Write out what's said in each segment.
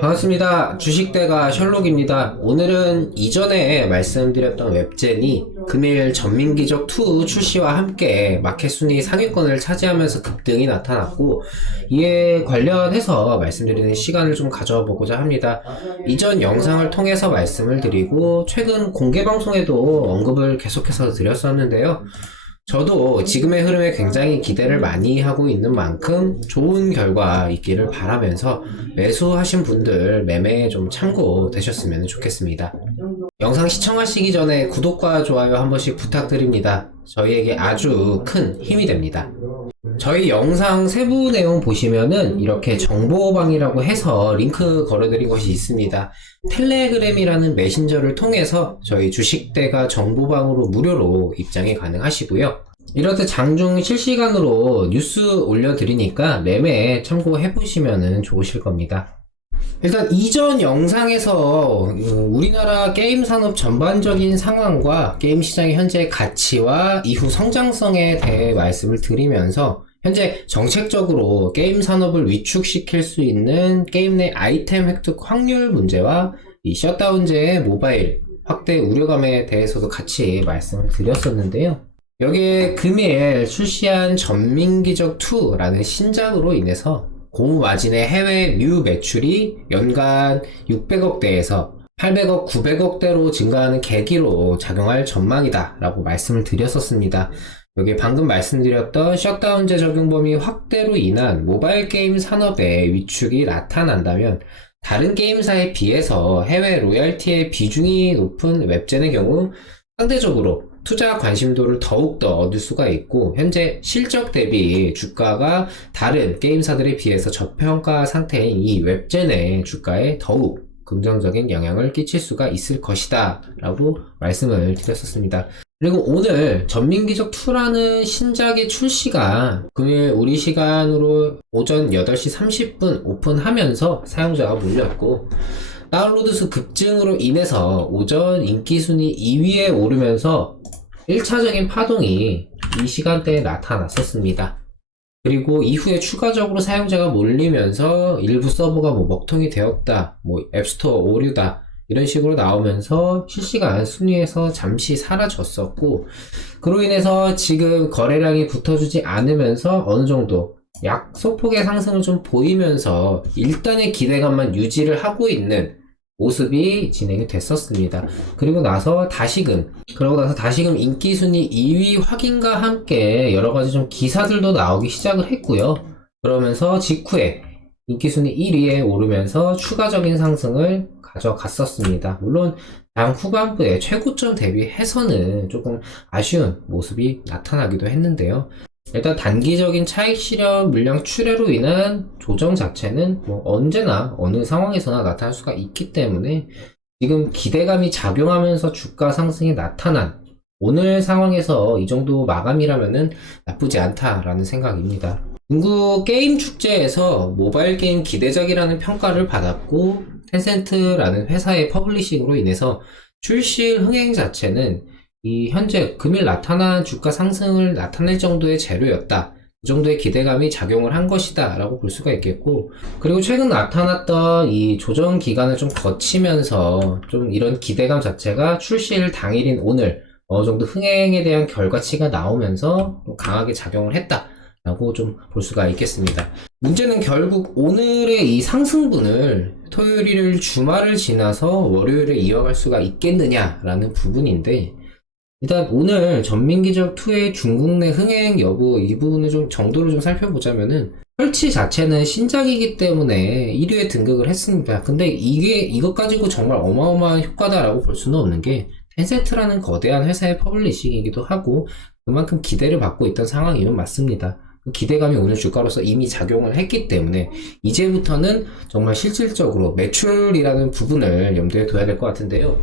반갑습니다. 주식대가 셜록입니다. 오늘은 이전에 말씀드렸던 웹젠이 금일 전민기적2 출시와 함께 마켓순위 상위권을 차지하면서 급등이 나타났고, 이에 관련해서 말씀드리는 시간을 좀 가져보고자 합니다. 이전 영상을 통해서 말씀을 드리고 최근 공개방송에도 언급을 계속해서 드렸었는데요. 저도 지금의 흐름에 굉장히 기대를 많이 하고 있는 만큼 좋은 결과 있기를 바라면서 매수하신 분들 매매에 좀 참고되셨으면 좋겠습니다. 영상 시청하시기 전에 구독과 좋아요 한 번씩 부탁드립니다. 저희에게 아주 큰 힘이 됩니다. 저희 영상 세부 내용 보시면은 이렇게 정보방이라고 해서 링크 걸어드린 것이 있습니다. 텔레그램이라는 메신저를 통해서 저희 주식대가 정보방으로 무료로 입장이 가능하시고요. 이렇듯 장중 실시간으로 뉴스 올려드리니까 매매에 참고해보시면 좋으실 겁니다. 일단 이전 영상에서 우리나라 게임 산업 전반적인 상황과 게임 시장의 현재 가치와 이후 성장성에 대해 말씀을 드리면서 현재 정책적으로 게임 산업을 위축시킬 수 있는 게임 내 아이템 획득 확률 문제와 이 셧다운제의 모바일 확대 우려감에 대해서도 같이 말씀을 드렸었는데요. 여기에 금일 출시한 전민기적2라는 신작으로 인해서 고마진의 해외 뮤 매출이 연간 600억대에서 800억, 900억대로 증가하는 계기로 작용할 전망이다 라고 말씀을 드렸었습니다. 여기 방금 말씀드렸던 셧다운제 적용 범위 확대로 인한 모바일 게임 산업의 위축이 나타난다면 다른 게임사에 비해서 해외 로열티의 비중이 높은 웹젠의 경우 상대적으로 투자 관심도를 더욱더 얻을 수가 있고 현재 실적 대비 주가가 다른 게임사들에 비해서 저평가 상태인 이 웹젠의 주가에 더욱 긍정적인 영향을 끼칠 수가 있을 것이다 라고 말씀을 드렸었습니다. 그리고 오늘 전민기적2라는 신작의 출시가 금일 우리 시간으로 오전 8시 30분 오픈하면서 사용자가 몰렸고 다운로드 수 급증으로 인해서 오전 인기순위 2위에 오르면서 1차적인 파동이 이 시간대에 나타났었습니다. 그리고 이후에 추가적으로 사용자가 몰리면서 일부 서버가 먹통이 되었다, 앱스토어 오류다 이런 식으로 나오면서 실시간 순위에서 잠시 사라졌었고 그로 인해서 지금 거래량이 붙어주지 않으면서 어느정도 약 소폭의 상승을 좀 보이면서 일단의 기대감만 유지를 하고 있는 모습이 진행이 됐었습니다. 그러고 나서 다시금 인기순위 2위 확인과 함께 여러가지 좀 기사들도 나오기 시작을 했고요. 그러면서 직후에 인기순위 1위에 오르면서 추가적인 상승을 가져갔었습니다. 물론 장 후반부에 최고점 대비해서는 조금 아쉬운 모습이 나타나기도 했는데요. 일단 단기적인 차익 실현 물량 출회로 인한 조정 자체는 언제나 어느 상황에서나 나타날 수가 있기 때문에 지금 기대감이 작용하면서 주가 상승이 나타난 오늘 상황에서 이 정도 마감이라면은 나쁘지 않다라는 생각입니다. 중국 게임 축제에서 모바일 게임 기대작이라는 평가를 받았고 텐센트라는 회사의 퍼블리싱으로 인해서 출시일 흥행 자체는 이 현재 금일 나타난 주가 상승을 나타낼 정도의 재료였다. 그 정도의 기대감이 작용을 한 것이다 라고 볼 수가 있겠고 그리고 최근 나타났던 이 조정 기간을 좀 거치면서 좀 이런 기대감 자체가 출시일 당일인 오늘 어느 정도 흥행에 대한 결과치가 나오면서 좀 강하게 작용을 했다 라고 좀 볼 수가 있겠습니다. 문제는 결국 오늘의 이 상승분을 토요일 일 주말을 지나서 월요일에 이어갈 수가 있겠느냐라는 부분인데 일단 오늘 전민기적2의 중국 내 흥행 여부 이 부분을 좀 정도를 좀 살펴보자면은 설치 자체는 신작이기 때문에 1위에 등극을 했습니다. 근데 이것 가지고 정말 어마어마한 효과다라고 볼 수는 없는 게 텐센트라는 거대한 회사의 퍼블리싱이기도 하고 그만큼 기대를 받고 있던 상황이면 맞습니다. 그 기대감이 오늘 주가로서 이미 작용을 했기 때문에 이제부터는 정말 실질적으로 매출이라는 부분을 염두에 둬야 될 것 같은데요.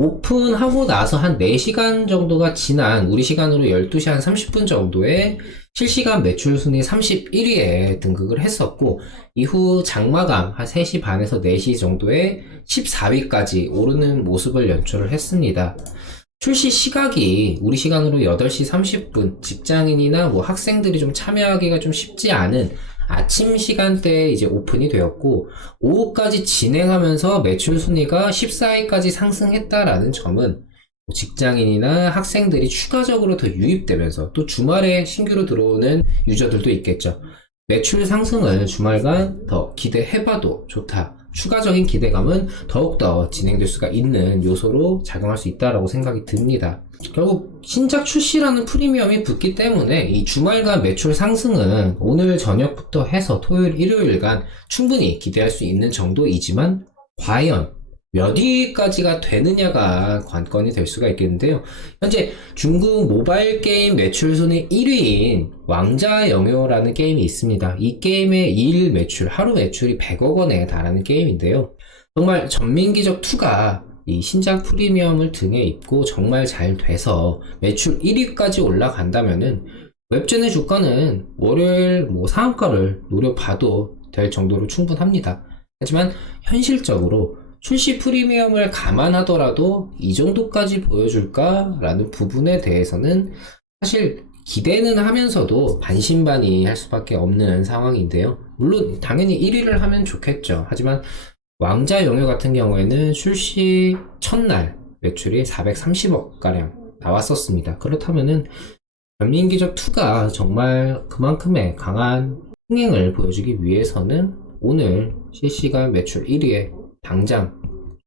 오픈하고 나서 한 4시간 정도가 지난 우리 시간으로 12시 한 30분 정도에 실시간 매출 순위 31위에 등극을 했었고 이후 장마감 한 3시 반에서 4시 정도에 14위까지 오르는 모습을 연출을 했습니다. 출시 시각이 우리 시간으로 8시 30분 직장인이나 학생들이 좀 참여하기가 좀 쉽지 않은 아침 시간대에 이제 오픈이 되었고, 오후까지 진행하면서 매출 순위가 14위까지 상승했다라는 점은 직장인이나 학생들이 추가적으로 더 유입되면서 또 주말에 신규로 들어오는 유저들도 있겠죠. 매출 상승을 주말간 더 기대해봐도 좋다. 추가적인 기대감은 더욱더 진행될 수가 있는 요소로 작용할 수 있다고 생각이 듭니다. 결국 신작 출시라는 프리미엄이 붙기 때문에 이 주말간 매출 상승은 오늘 저녁부터 해서 토요일, 일요일간 충분히 기대할 수 있는 정도이지만 과연 몇 위까지가 되느냐가 관건이 될 수가 있겠는데요. 현재 중국 모바일 게임 매출 순위 1위인 왕자영효라는 게임이 있습니다. 이 게임의 일 매출, 하루 매출이 100억 원에 달하는 게임인데요. 정말 전민기적2가 이 신작 프리미엄을 등에 입고 정말 잘 돼서 매출 1위까지 올라간다면은 웹젠의 주가는 월요일 상한가를 노려봐도 될 정도로 충분합니다. 하지만 현실적으로 출시 프리미엄을 감안하더라도 이 정도까지 보여줄까라는 부분에 대해서는 사실 기대는 하면서도 반신반의할 수밖에 없는 상황인데요. 물론 당연히 1위를 하면 좋겠죠. 하지만 왕자영효 같은 경우에는 출시 첫날 매출이 430억 가량 나왔었습니다. 그렇다면은 전민기적2가 정말 그만큼의 강한 흥행을 보여주기 위해서는 오늘 실시간 매출 1위에 당장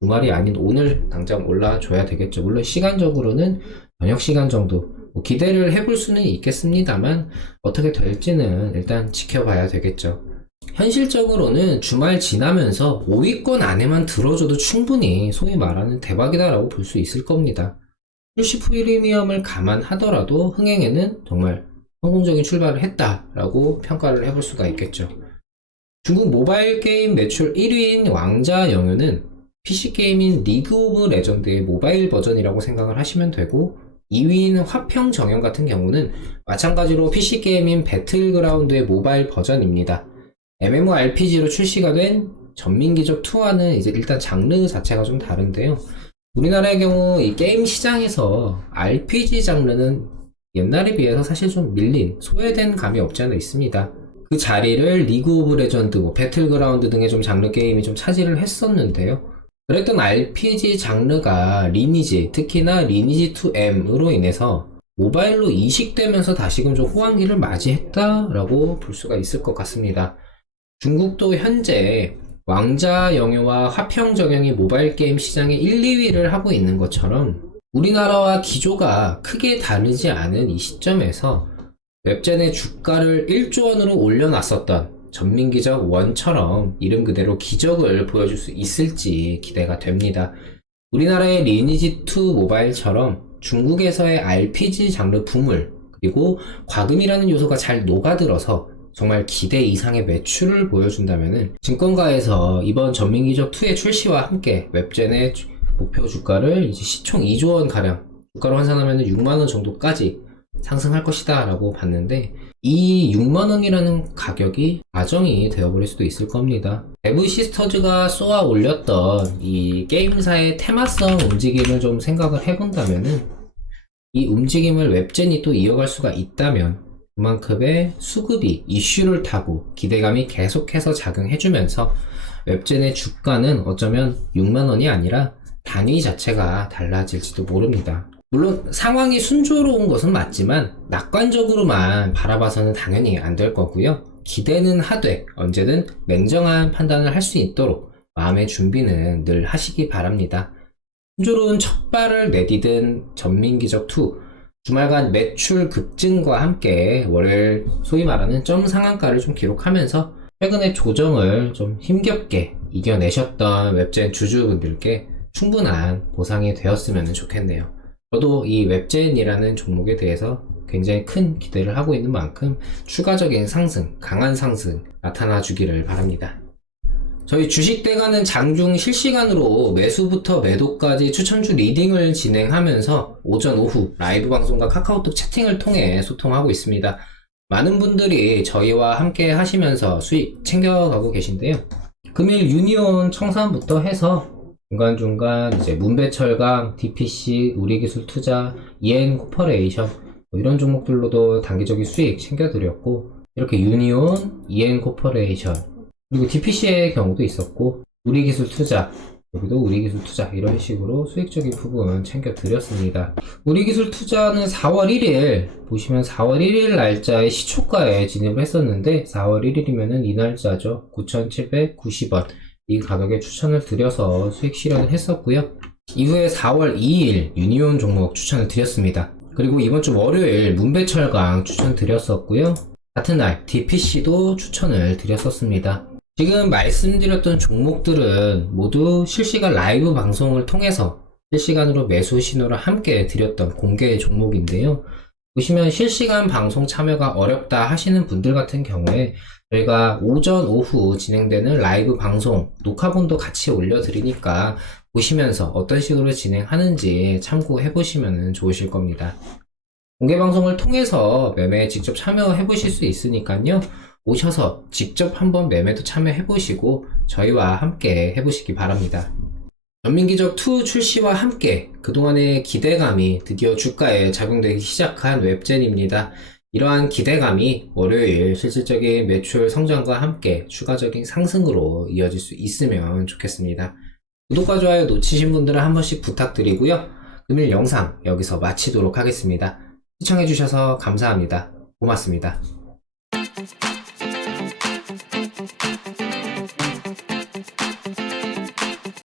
주말이 아닌 오늘 당장 올라줘야 되겠죠. 물론 시간적으로는 저녁 시간 정도 기대를 해볼 수는 있겠습니다만 어떻게 될지는 일단 지켜봐야 되겠죠. 현실적으로는 주말 지나면서 5위권 안에만 들어줘도 충분히 소위 말하는 대박이다라고 볼 수 있을 겁니다. 출시 프리미엄을 감안하더라도 흥행에는 정말 성공적인 출발을 했다라고 평가를 해볼 수가 있겠죠. 중국 모바일 게임 매출 1위인 왕자영효는 PC게임인 리그 오브 레전드의 모바일 버전이라고 생각을 하시면 되고, 2위인 화평정영 같은 경우는 마찬가지로 PC게임인 배틀그라운드의 모바일 버전입니다. MMORPG로 출시가 된 전민기적2와는 이제 일단 장르 자체가 좀 다른데요. 우리나라의 경우 이 게임 시장에서 RPG 장르는 옛날에 비해서 사실 좀 밀린, 소외된 감이 없지 않아 있습니다. 그 자리를 리그 오브 레전드, 배틀그라운드 등의 좀 장르 게임이 좀 차지를 했었는데요. 그랬던 RPG 장르가 리니지, 특히나 리니지2M으로 인해서 모바일로 이식되면서 다시금 좀 호황기를 맞이했다라고 볼 수가 있을 것 같습니다. 중국도 현재 왕자영효와 화평정영이 모바일 게임 시장의 1, 2위를 하고 있는 것처럼 우리나라와 기조가 크게 다르지 않은 이 시점에서 웹젠의 주가를 1조 원으로 올려놨었던 전민기적 1처럼 이름 그대로 기적을 보여줄 수 있을지 기대가 됩니다. 우리나라의 리니지2 모바일처럼 중국에서의 RPG 장르 붐을, 그리고 과금이라는 요소가 잘 녹아들어서 정말 기대 이상의 매출을 보여준다면은 증권가에서 이번 전민기적2의 출시와 함께 웹젠의 목표 주가를 이제 시총 2조 원 가량 주가로 환산하면 6만원 정도까지 상승할 것이다 라고 봤는데, 이 6만원이라는 가격이 가정이 되어버릴 수도 있을 겁니다. 배브 시스터즈가 쏘아 올렸던 이 게임사의 테마성 움직임을 좀 생각을 해본다면은, 이 움직임을 웹젠이 또 이어갈 수가 있다면 그만큼의 수급이 이슈를 타고 기대감이 계속해서 작용해주면서 웹젠의 주가는 어쩌면 6만원이 아니라 단위 자체가 달라질지도 모릅니다. 물론 상황이 순조로운 것은 맞지만 낙관적으로만 바라봐서는 당연히 안 될 거고요. 기대는 하되 언제든 냉정한 판단을 할 수 있도록 마음의 준비는 늘 하시기 바랍니다. 순조로운 첫 발을 내디딘 전민기적2, 주말간 매출 급증과 함께 월요일 소위 말하는 점 상한가를 좀 기록하면서 최근의 조정을 좀 힘겹게 이겨내셨던 웹젠 주주분들께 충분한 보상이 되었으면 좋겠네요. 저도 이 웹젠이라는 종목에 대해서 굉장히 큰 기대를 하고 있는 만큼 추가적인 상승, 강한 상승 나타나 주기를 바랍니다. 저희 주식대가는 장중 실시간으로 매수부터 매도까지 추천주 리딩을 진행하면서 오전, 오후 라이브 방송과 카카오톡 채팅을 통해 소통하고 있습니다. 많은 분들이 저희와 함께 하시면서 수익 챙겨가고 계신데요. 금일 유니온 청산부터 해서 중간중간 이제 문배철강, DPC, 우리기술투자, EN코퍼레이션 이런 종목들로도 단기적인 수익 챙겨드렸고, 이렇게 유니온, EN 코퍼레이션, 그리고 DPC의 경우도 있었고, 우리기술투자, 여기도 우리기술투자 이런 식으로 수익적인 부분 챙겨드렸습니다. 우리기술투자는 4월 1일 보시면 4월 1일 날짜에 시초가에 진입을 했었는데 4월 1일이면은 이 날짜죠. 9,790원 이 가격에 추천을 드려서 수익 실현을 했었고요. 이후에 4월 2일 유니온 종목 추천을 드렸습니다. 그리고 이번 주 월요일 문배철강 추천드렸었고요. 같은 날 DPC도 추천을 드렸었습니다. 지금 말씀드렸던 종목들은 모두 실시간 라이브 방송을 통해서 실시간으로 매수 신호를 함께 드렸던 공개 종목인데요. 보시면 실시간 방송 참여가 어렵다 하시는 분들 같은 경우에 저희가 오전, 오후 진행되는 라이브 방송 녹화본도 같이 올려드리니까 보시면서 어떤 식으로 진행하는지 참고해 보시면 좋으실 겁니다. 공개 방송을 통해서 매매에 직접 참여해 보실 수 있으니까요. 오셔서 직접 한번 매매도 참여해 보시고 저희와 함께 해보시기 바랍니다. 전민기적2 출시와 함께 그동안의 기대감이 드디어 주가에 작용되기 시작한 웹젠입니다. 이러한 기대감이 월요일 실질적인 매출 성장과 함께 추가적인 상승으로 이어질 수 있으면 좋겠습니다. 구독과 좋아요 놓치신 분들은 한 번씩 부탁드리고요. 금일 영상 여기서 마치도록 하겠습니다. 시청해주셔서 감사합니다. 고맙습니다.